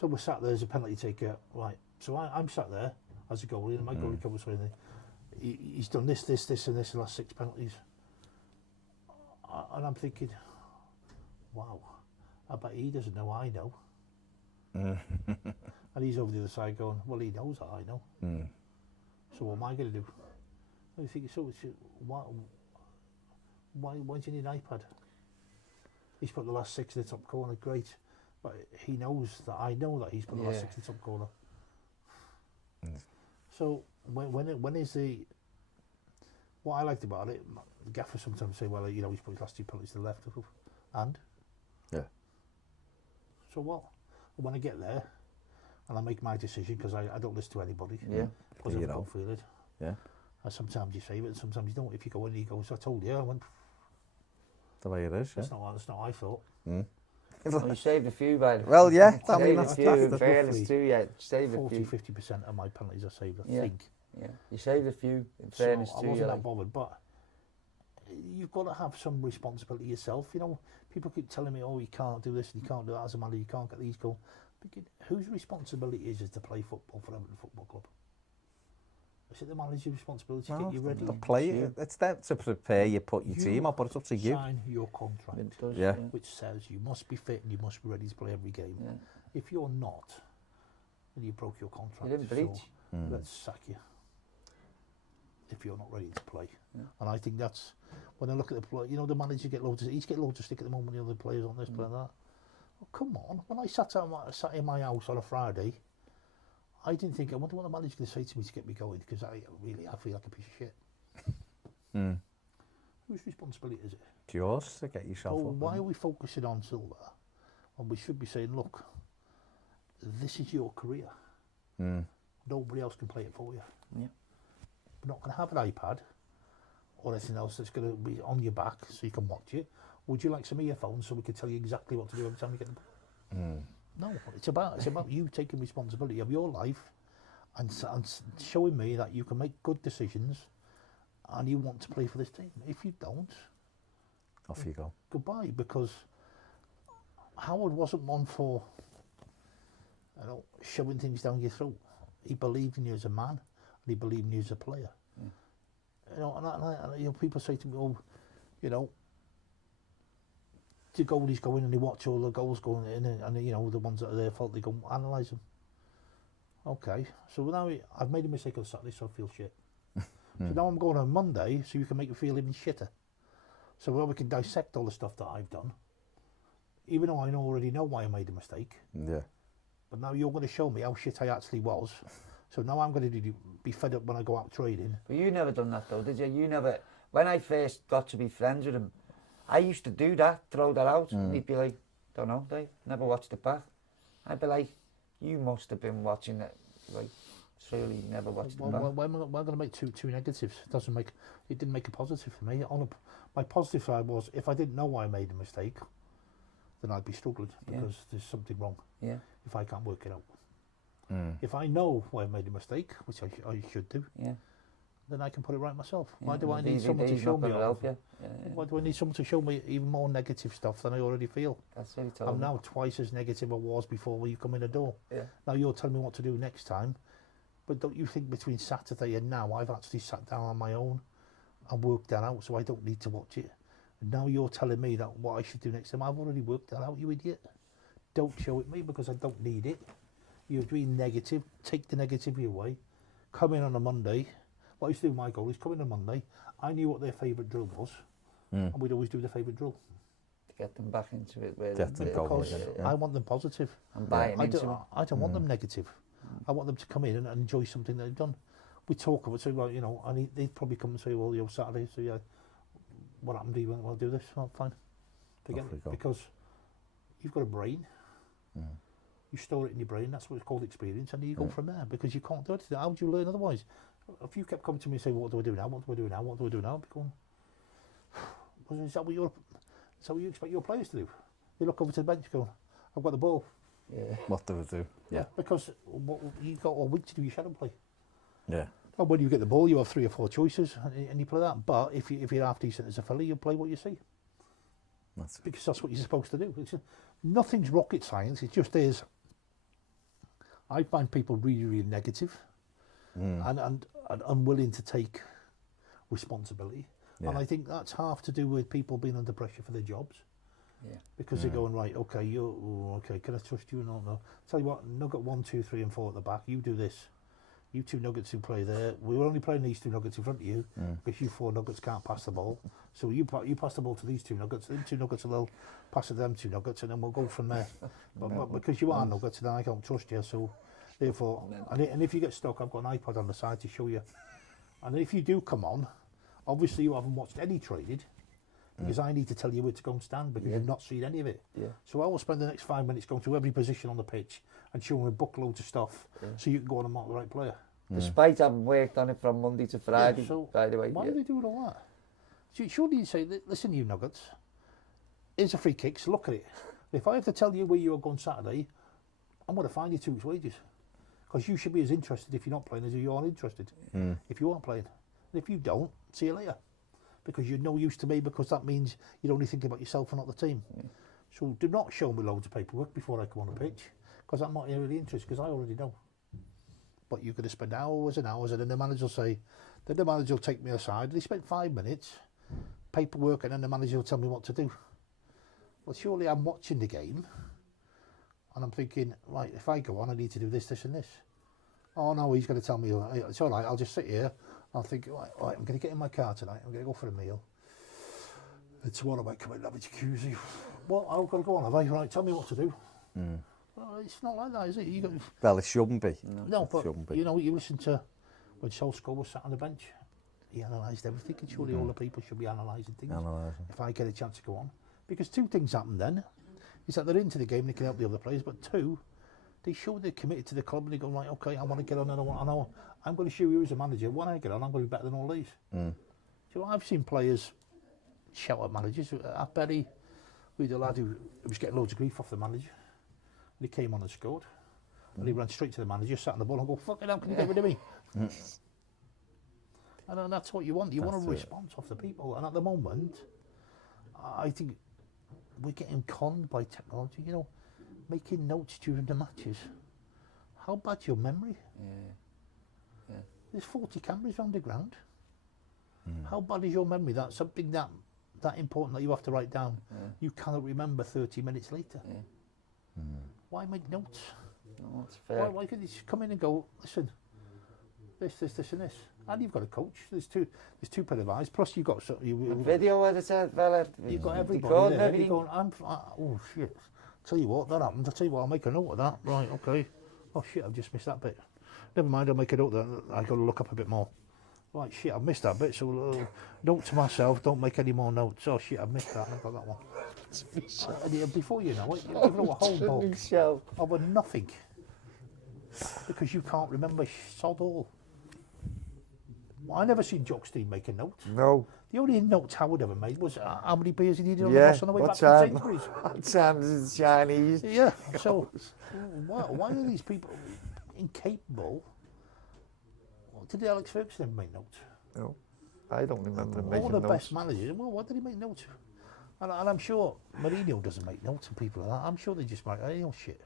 So we're sat there as a penalty taker, right? So I'm sat there as a goalie, and my goalie comes with me. He's done this, and this in the last 6 penalties, and I'm thinking, wow, I bet he doesn't know I know. And he's over the other side going, well, he knows that I know. So what am I going to do? And you think, so why do you need an iPad? He's put the last 6 in the top corner, great. But he knows that I know that he's put the last 6 in the top corner. So when is the... What I liked about it, the gaffer sometimes say, well, you know, he's put his last 2 penalties to the left. And? Yeah. So what? When I get there, and I make my decision, because I don't listen to anybody. Yeah. Because I don't feel it. Yeah. And sometimes you save it, and sometimes you don't. If you go in, he goes, I told you. I went... The way it is, That's not how I thought. Well, you saved a few, by the way. Well, yeah. I mean, that's the fairness too, yeah. Saved a few. 40-50% of my penalties are saved, I think. Yeah, you saved a few, in fairness so too. I wasn't that bothered, but you've got to have some responsibility yourself. You know, people keep telling me, oh, you can't do this and you can't do that as a manager, you can't get these goals. Whose responsibility is it to play football for Everton Football Club? Is it the manager's responsibility to get you ready? To play, it's there to prepare you, put your team up, but it's up to you. Sign your contract, it does, which says you must be fit and you must be ready to play every game. Yeah. If you're not, then you broke your contract. You didn't breach. So let's sack you if you're not ready to play. Yeah. And I think that's, when I look at the play, you know, the manager he's getting loads of stick at the moment, the other players on this, play that. Oh, come on. When I sat in my house on a Friday, I didn't think, I wonder what the manager's going to say to me to get me going, because I feel like a piece of shit. Whose responsibility is it? It's yours to get yourself up. Why are we focusing on Silva when we should be saying, look, this is your career. Nobody else can play it for you. Yeah. We're not going to have an iPad or anything else that's going to be on your back so you can watch it. Would you like some earphones so we can tell you exactly what to do every time you get them? No, it's about you taking responsibility of your life and showing me that you can make good decisions and you want to play for this team. If you don't, off you go. Goodbye, because Howard wasn't one for shoving things down your throat. He believed in you as a man, and he believed in you as a player. You know, and people say to me, "Oh, you know, the goalies go in and they watch all the goals going in, and you know the ones that are their fault, they go analyse them." Okay, so now I've made a mistake on Saturday, so I feel shit. So now I'm going on Monday, so you can make me feel even shitter. So we can dissect all the stuff that I've done, even though I already know why I made a mistake. Yeah. But now you're going to show me how shit I actually was. So now I'm going to be fed up when I go out trading. But you never done that though, did you? You never. When I first got to be friends with him, I used to do that, throw that out, and he'd be like, "Don't know, Dave. Never watched it back." I'd be like, "You must have been watching it, like, truly never watched it back." Why am I going to make two negatives? It didn't make a positive for me. My positive side was, if I didn't know I made a mistake, then I'd be struggling because there's something wrong. Yeah. If I can't work it out. If I know why I made a mistake, which I should do, then I can put it right myself. Why do I need someone to show me? Why do I need someone to show me even more negative stuff than I already feel? I'm now twice as negative as I was before when you come in the door. Now you're telling me what to do next time, but don't you think between Saturday and now I've actually sat down on my own and worked that out, so I don't need to watch it. And now you're telling me that what I should do next time. I've already worked that out, you idiot. Don't show it me because I don't need it. You're being negative. Take the negativity away. Come in on a Monday. What I used to do, my goal is come in on Monday. I knew what their favourite drill was, and we'd always do the favourite drill. To get them back into it. Because I want them positive. I don't want them negative. I want them to come in and enjoy something they've done. We talk about, say, well, you know, and they'd probably come and say, well, you know, Saturday, so yeah, what happened? Do you want to do this? Well, fine. Forget it. Because you've got a brain. You store it in your brain. That's what it's called, experience, and you go from there because you can't do it. How would you learn otherwise? If you kept coming to me and saying, "What do I do now? What do I do now? What do I do now?" I'd be going, is that what you expect your players to do? They look over to the bench, going, "I've got the ball." What do I do? Because you've got a week to do your shadow play. And when you get the ball, you have 3 or 4 choices, and you play that. But if you're half decent as a fella, you play what you see. Because that's what you're supposed to do. Nothing's rocket science. It just is. I find people really, really negative and unwilling to take responsibility. And I think that's half to do with people being under pressure for their jobs. Because they're going, right, okay, can I trust you? No. Tell you what, nugget 1, 2, 3 and 4 at the back, you do this. You 2 nuggets who play there, we were only playing these 2 nuggets in front of you because you 4 nuggets can't pass the ball. So you pass the ball to these 2 nuggets, them 2 nuggets will pass to them 2 nuggets, and then we'll go from there. But because you are nuggets, then I don't trust you, so therefore, and if you get stuck, I've got an iPad on the side to show you. And if you do come on, obviously you haven't watched any training, because I need to tell you where to go and stand because you've not seen any of it. So I will spend the next 5 minutes going through every position on the pitch and showing a bookload of stuff so you can go on and mark the right player. Despite having worked on it from Monday to Friday, so by the way. Why are they doing all that? Surely you say, listen, you nuggets, here's a free kick, so look at it. If I have to tell you where you are going Saturday, I'm going to fine you 2 weeks' wages. Because you should be as interested if you're not playing as if you are interested. If you are playing. And if you don't, see you later. Because you're no use to me, because that means you're only thinking about yourself and not the team. So do not show me loads of paperwork before I come on the pitch, because I'm not really interested, because I already know. But you're going to spend hours and hours, and then the manager will say, then the manager will take me aside. They spent 5 minutes, paperwork, and then the manager will tell me what to do. Well, surely I'm watching the game, and I'm thinking, right, if I go on, I need to do this, this, and this. Oh no, he's going to tell me, it's all right, I'll just sit here. I'll think, right, I'm going to get in my car tonight, I'm going to go for a meal. And tomorrow I might come in and have a jacuzzi. Well, I've got to go on, have I? Right, tell me what to do. Well, it's not like that, is it? Well, it shouldn't be. No, but you know, you listen to when Solskjaer was sat on the bench, he analysed everything, and surely all the people should be analysing things. If I get a chance to go on. Because 2 things happen then, is that they're into the game, they can help the other players, but 2, they show they're committed to the club and they go, right, okay, I want to get on and I'm going to show you as a manager, when I get on, I'm going to be better than all these. So I've seen players shout at managers. At Bury, we had a lad who was getting loads of grief off the manager. And he came on and scored. And he ran straight to the manager, sat on the ball and go, fucking hell, can you get rid of me? And that's what you want. You want a response off the people. And at the moment, I think we're getting conned by technology, you know, making notes during the matches. How bad's your memory? There's 40 cameras around the ground. How bad is your memory? That's something that important that you have to write down. You cannot remember 30 minutes later. Why make notes? No, that's fair. Why could you just come in and go, listen, this, and this? And you've got a coach. There's two pair of eyes. Plus you've got video editor, fella. You've got everybody there. You're going, oh shit. Tell you what, that happened. I'll tell you what, I'll make a note of that. Right, okay. Oh shit, I've just missed that bit. Never mind, I'll make a note of that. I've got to look up a bit more. Right, shit, I've missed that bit, so note to myself, don't make any more notes. Oh shit, I've missed that, I've got that one. Before you know it, you've got a whole book of nothing. Because you can't remember sod all. I never seen Jockstein make a note. No. The only notes Howard ever made was how many beers he needed on the bus on the way back from Sainsbury's. What time is the Chinese? Yeah, so why are these people incapable? Did Alex Ferguson ever make notes? No, I don't remember him making all the notes. best managers. Well, what did he make notes? And I'm sure Mourinho doesn't make notes and people like that. I'm sure they just make, shit.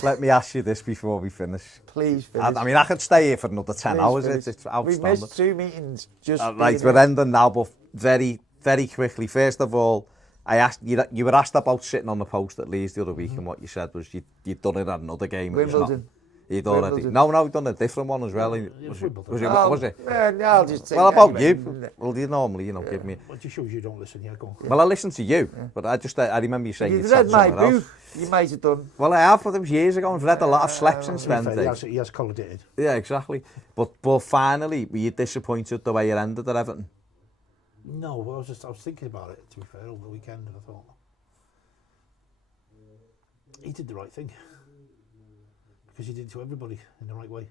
Let me ask you this before we finish. Please finish. I mean, I could stay here for another 10 hours. Finish. It's outstanding. We've missed 2 meetings just right, we're ending now, but very, very quickly. First of all, I asked you were asked about sitting on the post at Leeds the other week, and what you said was you'd done it at another game. Wimbledon. You'd already... No, you'd done a different one as well. Was it? I'll just say... Well, about you. Well, you normally, give me... Well, it just shows you don't listen, go on. Well, I listen to you, but I remember you saying... You've read my book. You might have done. Well, I have, but it was years ago. I've read a lot of Slept and Spent. He has coloured it. Yeah, exactly. But finally, were you disappointed the way it ended at Everton? No, well, I was thinking about it, to be fair, over the weekend, and I thought... He did the right thing. Because he did it to everybody in the right way.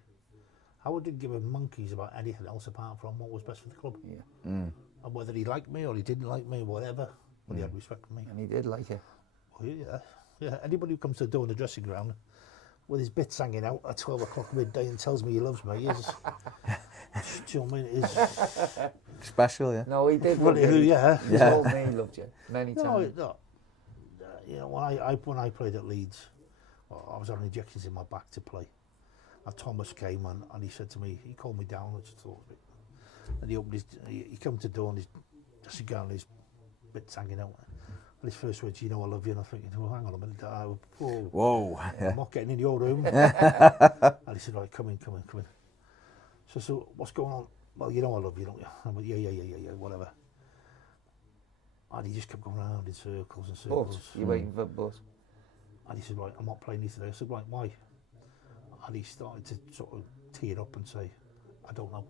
Howard didn't give a monkeys about anything else apart from what was best for the club. Yeah. And whether he liked me or he didn't like me, whatever, but he had respect for me. And he did like it. Well, yeah. Anybody who comes to the door in the dressing ground with his bits hanging out at 12 o'clock midday and tells me he loves me is... do you know what I mean? Is special, yeah. No, he did. Well, yeah. He told me he loved you many times. No. When I played at Leeds, I was having injections in my back to play. And Thomas came and he said to me, he called me down, I just thought of it. And he opened he came to the door and his dressing gown and his bits hanging out. And his first words, I love you. And I'm thinking, well, hang on a minute. Whoa. I'm not getting in your room. And he said, right, come in. So what's going on? Well, I love you, don't you? I'm like, yeah, whatever. And he just kept going around in circles and circles. You're waiting for a bus. And he said, right, I'm not playing you today. I said, right, why? And he started to sort of tee it up and say, I don't know.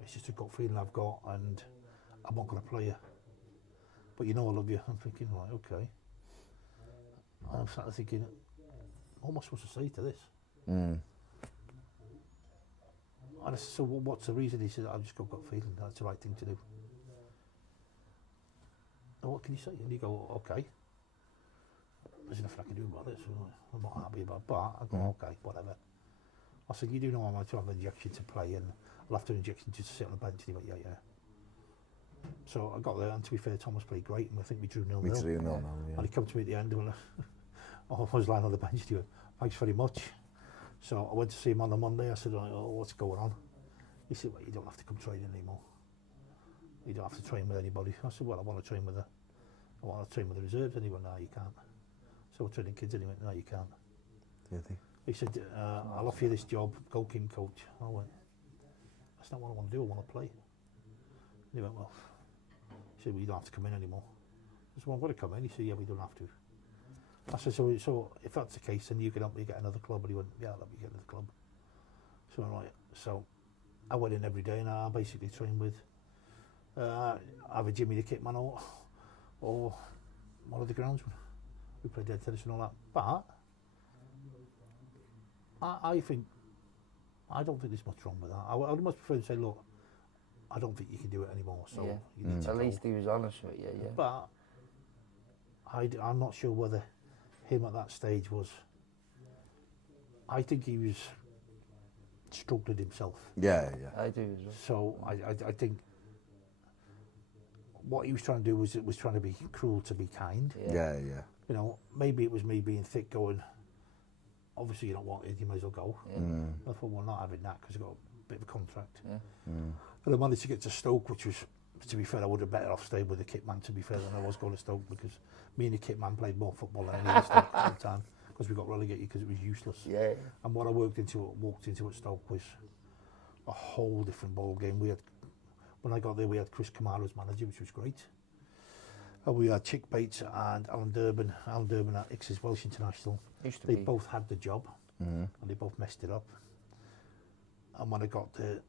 It's just a gut feeling I've got and I'm not going to play you. But I love you. I'm thinking, right, okay. And I'm sat there thinking, what am I supposed to say to this? And I said, so what's the reason? He said, I've just got a gut feeling that's the right thing to do. And what can you say? And you go, okay. There's nothing I can do about it, so I'm not happy about it. But I go, okay, whatever. I said, you do know I'm going to have an injection to play and I'll have to have an injection just to sit on the bench. And he went, yeah. So I got there, and to be fair, Thomas played great, and I think we drew 0-0. We drew 0-0, yeah. And he came to me at the end, and I was lying on the bench, he went, thanks very much. So I went to see him on the Monday. I said, what's going on? He said, well, you don't have to come training anymore. You don't have to train with anybody. I said, well, I want to train with the reserves. And he went, no, you can't. So we're training kids, and he went, no, you can't. He said, I'll offer you this job, goalkeeping coach. I went, that's not what I want to do, I want to play. And he went, well, he said, well, you don't have to come in anymore. I said, well, I'm going to come in. He said, yeah, we don't have to. I said, so if that's the case, then you can help me get another club. And he went, yeah, I'll help you get another club. So I'm like, so I went in every day, and I basically trained with either Jimmy the Kitman or one of the groundsmen. We played dead tennis and all that. But I don't think there's much wrong with that. I would much prefer to say, look, I don't think you can do it anymore. So you need to at least he was honest with you, yeah. But I'm not sure whether him at that stage was. I think he was struggling himself. Yeah. I do as well. So I think what he was trying to do was trying to be cruel to be kind. Yeah. Maybe it was me being thick going, obviously you don't want it, you may as well go. I thought, well, not having that because I got a bit of a contract. And I managed to get to Stoke, which was, to be fair, I would have better off stayed with the kit man, to be fair, than I was going to Stoke, because me and the kit man played more football than any of Stoke at the time, because we got relegated because it was useless. Yeah. And what I walked into at Stoke was a whole different ball game. When I got there, we had Chris Kamara as manager, which was great. And we had Chick Bates and Alan Durbin. Alan Durbin at Ix's Welsh International. They both had the job, and they both messed it up. And when I got there,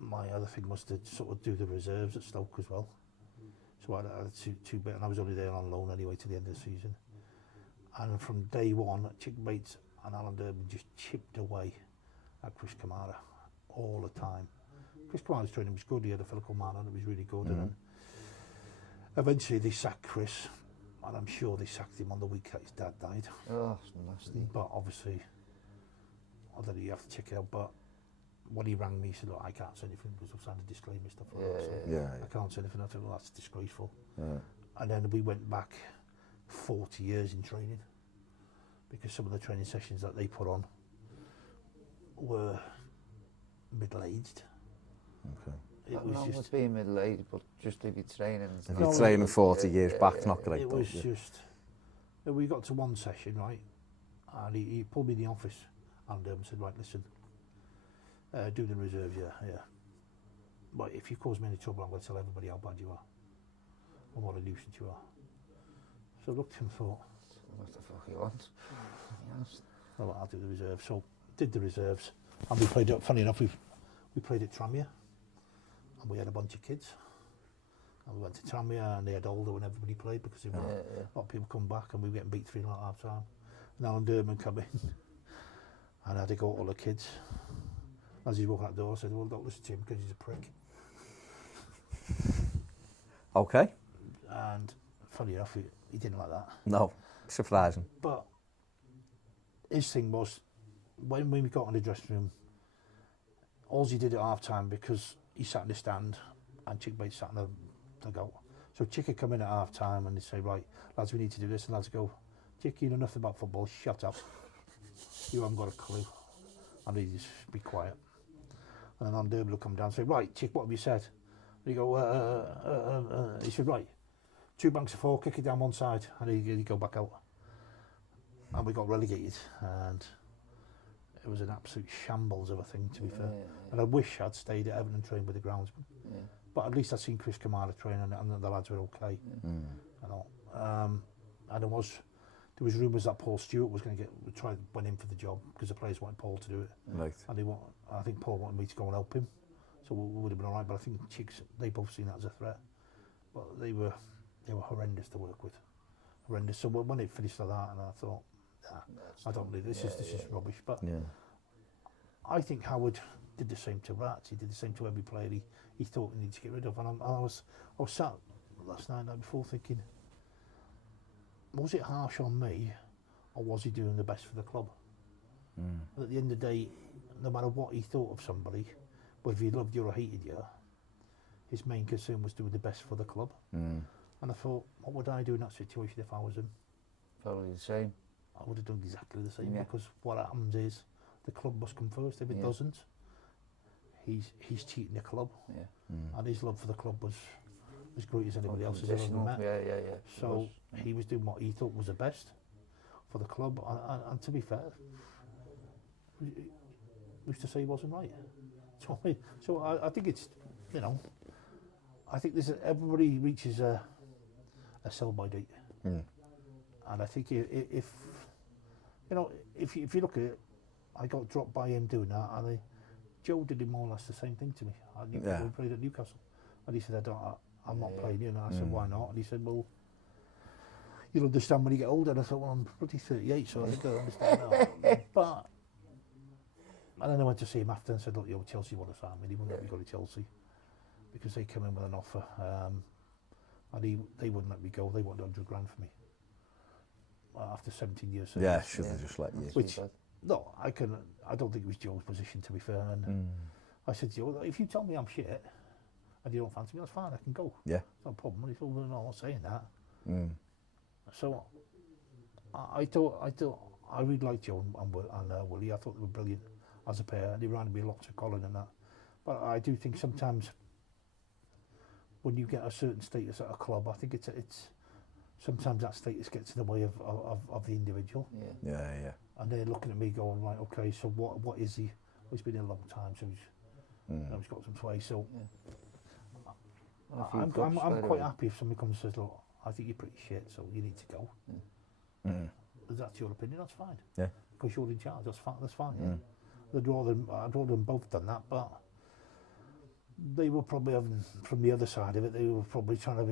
my other thing was to sort of do the reserves at Stoke as well. So I had two bit, and I was only there on loan anyway to the end of the season. And from day one, Chick Bates and Alan Durbin just chipped away at Chris Kamara all the time. Chris Kamara's training was good. He had a fellow called Marlon, it was really good. And then eventually they sacked Chris, and I'm sure they sacked him on the week that his dad died. Oh, it's nasty. But obviously, I don't know, you have to check it out. But when he rang me, he said, look, I can't say anything because I've signed a disclaimer stuff like that. So I can't say anything. I thought, well, that's disgraceful. And then we went back 40 years in training because some of the training sessions that they put on were middle-aged. Okay. It was just being middle-aged, but just if you're training. If you're training 40 years back, not great. It was just. We got to one session, right, and he pulled me in the office and said, right, listen, do the reserves, yeah. But if you cause me any trouble, I'm going to tell everybody how bad you are and what a nuisance you are. So I looked at him and thought, what the fuck you want? Well, I'll do the reserves. So did the reserves, and we played it. Funny enough, we played at Tranmere, and we had a bunch of kids. And we went to Tranmere, and they had older when everybody played because a lot of people come back, and we were getting beat 3-0 at half time. And Alan Derman come in, and I had to go to all the kids. As he's walking out the door, I said, well, don't listen to him because he's a prick. Okay. And funny enough, he didn't like that. No, surprising. But his thing was, when we got in the dressing room, all he did at half time, because he sat in the stand and Chick Bates sat in the goal. So Chick would come in at half time and they'd say, right, lads, we need to do this. And lads go, Chick, you know nothing about football, shut up. You haven't got a clue. And he'd just be quiet. And then on Derby would come down and say, right, Chick, what have you said? And he'd go, he said, right, 2 banks of 4, kick it down one side. And he'd go back out. And we got relegated. And it was an absolute shambles of a thing, to be fair. And I wish I'd stayed at Everton and trained with the groundsman. But at least I'd seen Chris Kamara train and the lads were okay. You know. And there was rumours that Paul Stewart was going to went in for the job because the players wanted Paul to do it. Right. And I think Paul wanted me to go and help him. So we would have been all right. But I think Chicks, they both seen that as a threat. But they were horrendous to work with. Horrendous. So when it finished like that, and I thought, I don't believe this. This is rubbish. But I think Howard did the same to Rats. He did the same to every player he thought he needed to get rid of. And I was sat last night before thinking, was it harsh on me, or was he doing the best for the club? And at the end of the day, no matter what he thought of somebody, whether he loved you or hated you, his main concern was doing the best for the club. And I thought, what would I do in that situation if I was him? Probably the same. I would have done exactly the same, because what happens is the club must come first. If it doesn't, he's cheating the club, and his love for the club was as great as anybody else's ever met. So he was doing what he thought was the best for the club, and to be fair, who's to say he wasn't right? So I think it's, you know, I think everybody reaches a sell-by date, and I think if you know, if you look at it, I got dropped by him doing that, and Joe did more or less the same thing to me. We played at Newcastle, and he said, I'm not playing you, and I said, why not? And he said, well, you'll understand when you get older. And I thought, well, I'm pretty 38, so I think I understand now. But, and then I went to see him after and said, look, Chelsea want to sign me. He wouldn't let me go to Chelsea because they come in with an offer, and they wouldn't let me go. They wanted 100 grand for me after 17 years. Yeah, should have just let you. Which, no, I don't think it was Joe's position, to be fair. And I said to Joe, if you tell me I'm shit and you don't fancy me, that's fine, I can go. Yeah. It's not a problem. And he thought, well, no, I'm not saying that. So I really liked Joe and Willie. I thought they were brilliant as a pair. They reminded me lots of Colin and that. But I do think sometimes when you get a certain status at a club, I think it's sometimes that status gets in the way of the individual. Yeah. And they're looking at me going, right, okay, so what is he? Well, he's been here a long time, so he's got some sway. So I'm quite happy if somebody comes and says, look, I think you're pretty shit, so you need to go. If that's your opinion, that's fine. Yeah. Because you're in charge, that's fine. I'd rather them both done that, but they were probably having, from the other side of it, they were probably trying to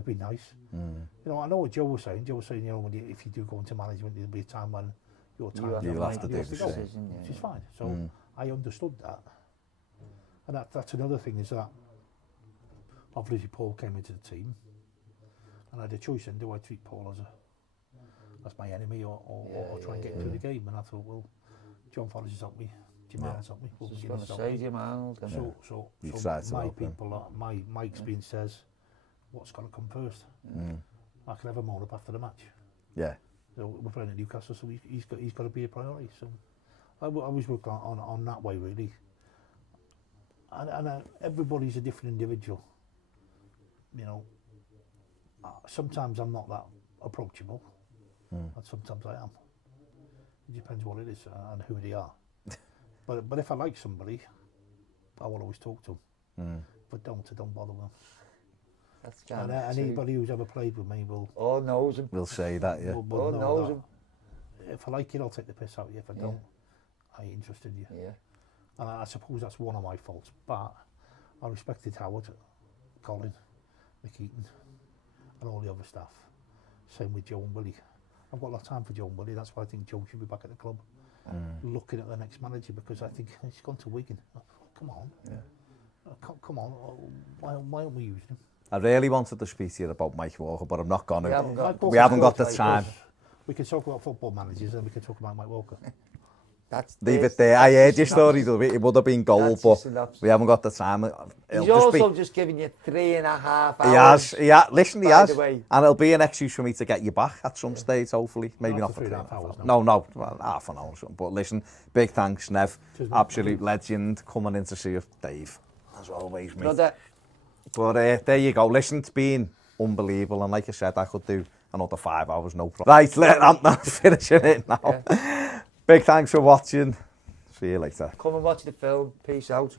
be nice. You know, I know what Joe was saying. Joe was saying, you know, if you do go into management, there'll be a time when your time you'll have to do the decision, which is fine. So I understood that, and that's another thing is that obviously Paul came into the team, and I had a choice: then do I treat Paul as my enemy or try and get into the game? And I thought, well, John Forrest has helped me Jamal's helped me. I was going to say Jamal. So my people, my experience says, what's got to come first? I can have a moan up after the match. Yeah. So we're playing at Newcastle, so he's got to be a priority. So I always work on that way, really. And everybody's a different individual. You know, sometimes I'm not that approachable, and sometimes I am. It depends what it is and who they are. But if I like somebody, I will always talk to them. But I don't bother them. That's and anybody who's ever played with me will... knows him. Will say that, yeah. Will knows him. If I like you, I'll take the piss out of you. If I don't, I ain't interested in you. Yeah. And I suppose that's one of my faults. But I respected Howard, Colin, McKeaton, and all the other staff. Same with Joe and Willie. I've got a lot of time for Joe and Willie. That's why I think Joe should be back at the club. Looking at the next manager, because I think he's gone to Wigan. Come on. Yeah. Come on. Why aren't we using him? I really wanted to speak to you about Mike Walker, but I'm not going to. We haven't got the time. We can talk about football managers and we can talk about Mike Walker. Leave it there. I heard your story. It would have been gold, but we haven't got the time. He's also just giving you 3.5 hours. He has. Listen, he has. And it'll be an excuse for me to get you back at some stage, hopefully. Maybe not for 3.5 hours. No, well, half an hour or something. But listen, big thanks, Nev. Absolute legend coming in to see you, Dave. As always, mate. But there you go. Listen, it's been unbelievable. And like I said, I could do another 5 hours, no problem. Right, I'm not finishing it now. Yeah. Big thanks for watching. See you later. Come and watch the film. Peace out.